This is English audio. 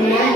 Yeah.